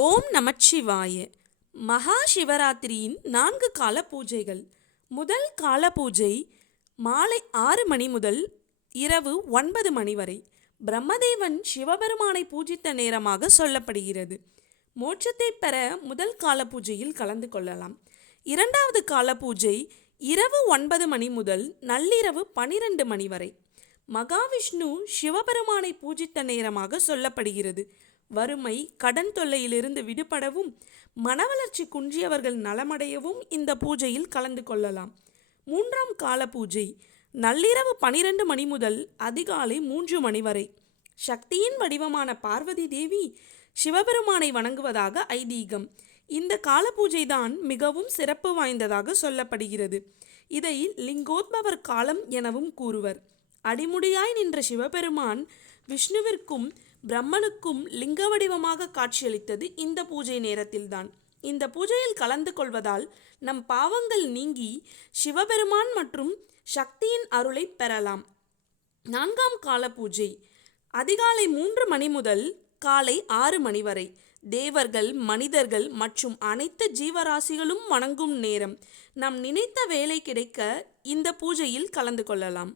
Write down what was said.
ஓம் நமச்சிவாய. மகா சிவராத்திரியின் 4 கால பூஜைகள். முதல் கால பூஜை மாலை 6 மணி முதல் இரவு 9 மணி வரை பிரம்மதேவன் சிவபெருமானை பூஜித்த நேரமாக சொல்லப்படுகிறது. மோட்சத்தை பெற முதல் கால பூஜையில் கலந்து கொள்ளலாம். இரண்டாவது கால பூஜை இரவு 9 மணி முதல் நள்ளிரவு 12 மணி வரை மகாவிஷ்ணு சிவபெருமானை பூஜித்த நேரமாக சொல்லப்படுகிறது. வறுமை கடன் தொல்லையிலிருந்து விடுபடவும் மனவளர்ச்சி குன்றியவர்கள் நலமடையவும் இந்த பூஜையில் கலந்து கொள்ளலாம். மூன்றாம் கால பூஜை நள்ளிரவு 12 மணி முதல் அதிகாலை 3 மணி வரை சக்தியின் வடிவமான பார்வதி தேவி சிவபெருமானை வணங்குவதாக ஐதீகம். இந்த கால பூஜை தான் மிகவும் சிறப்பு வாய்ந்ததாக சொல்லப்படுகிறது. இதை லிங்கோத்பவர் காலம் எனவும் கூறுவர். அடிமுடியாய் நின்ற சிவபெருமான் விஷ்ணுவிற்கும் பிரம்மனுக்கும் லிங்க வடிவமாக காட்சியளித்தது இந்த பூஜை நேரத்தில்தான். இந்த பூஜையில் கலந்து கொள்வதால் நம் பாவங்கள் நீங்கி சிவபெருமான் மற்றும் சக்தியின் அருளை பெறலாம். நான்காம் கால பூஜை அதிகாலை 3 மணி முதல் காலை 6 மணி வரை தேவர்கள் மனிதர்கள் மற்றும் அனைத்து ஜீவராசிகளும் வணங்கும் நேரம். நாம் நினைத்த வேலை கிடைக்க இந்த பூஜையில் கலந்து கொள்ளலாம்.